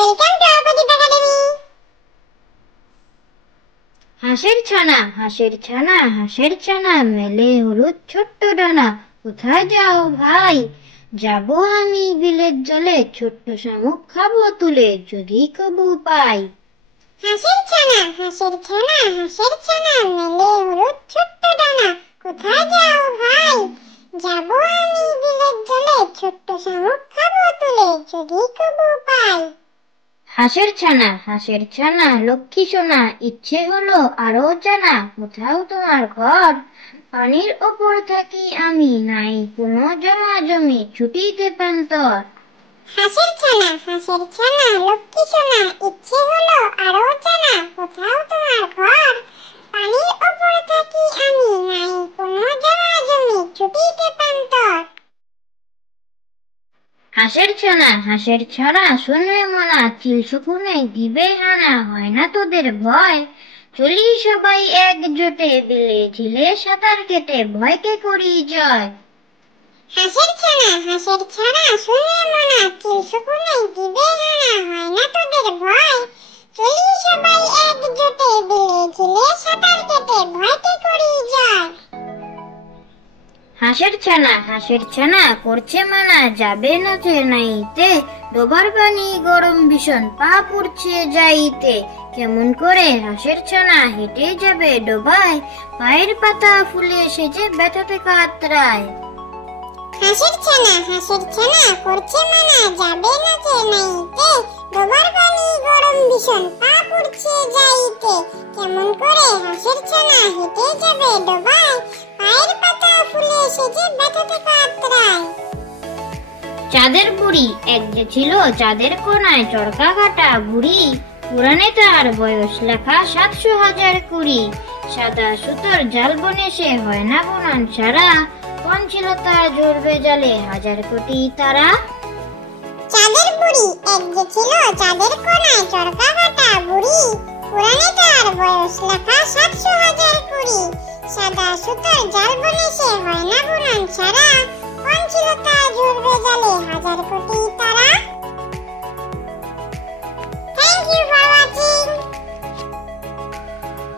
Welcome to Opposite Academy. হাঁসের ছানা মেলে হলুদ ছোট্ট ডানা, কোথায় যাও ভাই? যাবো আমি বিলের জলে, ছোট্ট শামুক খাবো তুলে, যদি কবু পাই। হাঁসের ছানা মেলে হলুদ ছোট্ট ডানা, কোথায় যাও ভাই? যাবো আমি বিলের জলে, ছোট্ট শামুক খাবো তুলে, যদি কবু পাই। হাঁসের ছানা লক্ষ্মী সোনা, ইচ্ছে হলো আরো জানা, কোথাও তোমার ঘর? পানির ওপর থাকি আমি, নাই কোনো জমা জমি, ছুটিতে প্রান্তর। হাঁসের ছানা লক্ষ্মী সোনা, ইচ্ছে হলো আরো জানা, কোথাও তোমার ঘর? পানির ওপর থাকি আমি, নাই কোনো জমা জমি, ছুটিতে প্রান্তর। হাঁসের ছানা শুনবে মনা, চিল শকুনে দিবে হানা, হয় না তোদের ভয়? চলি সবাই একজোটে, বিলে ঝিলে সাঁতার কেটে, ভয়কে করি জয়। হাঁসের ছানা শুনবে মনা, চিল শকুনে দিবে হানা, হয় না তোদের ভয়? চলি সবাই একজোটে, বিলে ঝিলে সাঁতার কেটে, ভয়কে করি জয়। হাঁসের ছানা করছে মানা, যাবে না যে নাইতে, ডোবার পানি গরম ভীষণ, পা পুড়ছে যাইতে। কেমন করে হাঁসের ছানা হেঁটে যাবে ডোবায়, পায়ের পাতা ফুলে সেজে ব্যথাতে কাতরায়। হাঁসের ছানা করছে মানা, যাবে না যে নাইতে, ডোবার পানি গরম ভীষণ, পা পুড়ছে যাইতে। কেমন করে হাঁসের ছানা হেঁটে যাবে ডোবায়, পায়ের পাতা ফুলে সেজে ব্যথাতে কাতরায়। চাঁদের বুড়ি এক যে ছিল, চাঁদের কোনায় চরকা কাটা বুড়ি, পুরাণে তার বয়স লেখা 700,000 কুড়ি। সাদা সুতোর জাল বনে সে হয় না বুনন সারা, কোন ছিল তার জ্বলবে জালে 1,000 কোটি তারা। চাঁদের বুড়ি এক যে ছিল, চাঁদের কোনায় চরকা কাটা বুড়ি, পুরাণে তার বয়স লেখা 700,000 কুড়ি। সাদা সুতোর জাল বনে সে হয় না বুনন সারা,